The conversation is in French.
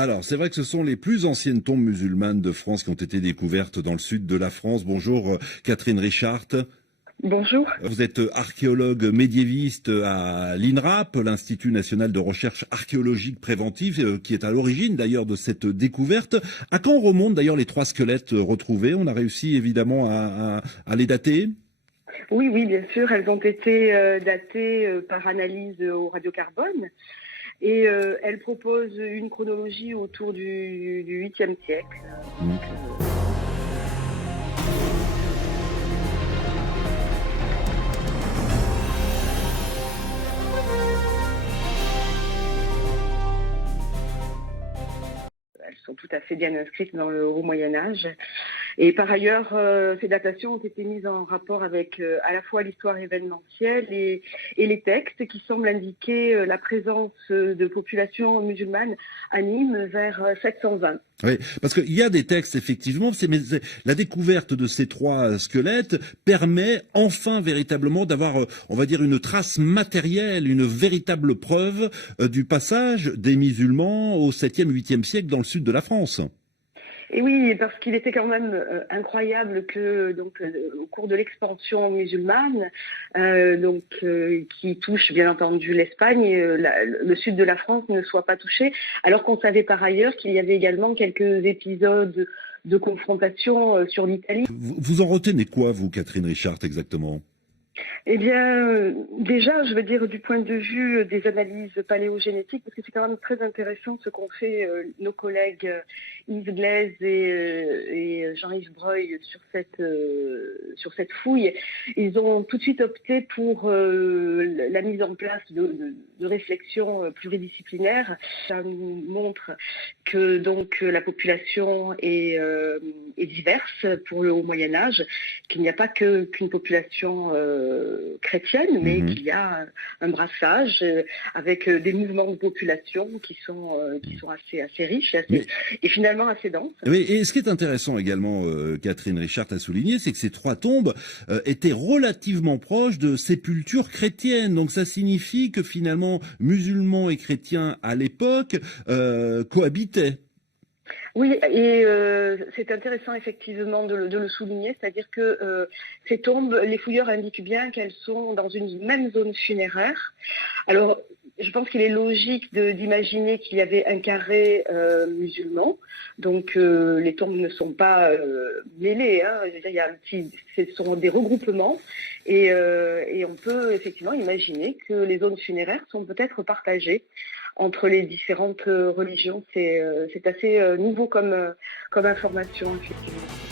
Alors, c'est vrai que ce sont les plus anciennes tombes musulmanes de France qui ont été découvertes dans le sud de la France. Bonjour Catherine Richard. Bonjour. Vous êtes archéologue médiéviste à l'INRAP, l'Institut national de recherche archéologique préventive, qui est à l'origine d'ailleurs de cette découverte. À quand remontent d'ailleurs les 3 squelettes retrouvés? On a réussi évidemment à les dater? Oui, oui, bien sûr, elles ont été datées par analyse au radiocarbone et elles proposent une chronologie autour du 8e siècle. Elles sont tout à fait bien inscrites dans le Haut Moyen-Âge. Et par ailleurs, ces datations ont été mises en rapport avec à la fois l'histoire événementielle et les textes qui semblent indiquer la présence de populations musulmanes à Nîmes vers 720. Oui, parce qu'il y a des textes effectivement, mais la découverte de ces 3 squelettes permet enfin véritablement d'avoir, on va dire, une trace matérielle, une véritable preuve du passage des musulmans au 7e, 8e siècle dans le sud de la France. Et oui, parce qu'il était quand même incroyable que, au cours de l'expansion musulmane, qui touche bien entendu l'Espagne, le sud de la France ne soit pas touché, alors qu'on savait par ailleurs qu'il y avait également quelques épisodes de confrontation sur l'Italie. Vous en retenez quoi, vous, Catherine Richard, exactement? Eh bien, déjà, je veux dire du point de vue des analyses paléogénétiques, parce que c'est quand même très intéressant ce qu'ont fait nos collègues Yves Glaise et Jean-Yves Breuil sur cette fouille. Ils ont tout de suite opté pour la mise en place de réflexions pluridisciplinaires. Ça nous montre que donc la population est diverse pour le Haut Moyen-Âge, qu'il n'y a pas qu'une population chrétienne, mais qu'il y a un brassage avec des mouvements de population qui sont assez riches et finalement assez denses. Oui, et ce qui est intéressant également, Catherine Richard a souligné, c'est que ces 3 tombes étaient relativement proches de sépultures chrétiennes. Donc ça signifie que finalement musulmans et chrétiens à l'époque cohabitaient. Oui, et c'est intéressant effectivement de le souligner, c'est-à-dire que ces tombes, les fouilleurs indiquent bien qu'elles sont dans une même zone funéraire. Alors, je pense qu'il est logique d'imaginer qu'il y avait un carré musulman, donc les tombes ne sont pas mêlées, hein. Je veux dire, ce sont des regroupements, et on peut effectivement imaginer que les zones funéraires sont peut-être partagées entre les différentes religions. C'est assez nouveau comme information, effectivement.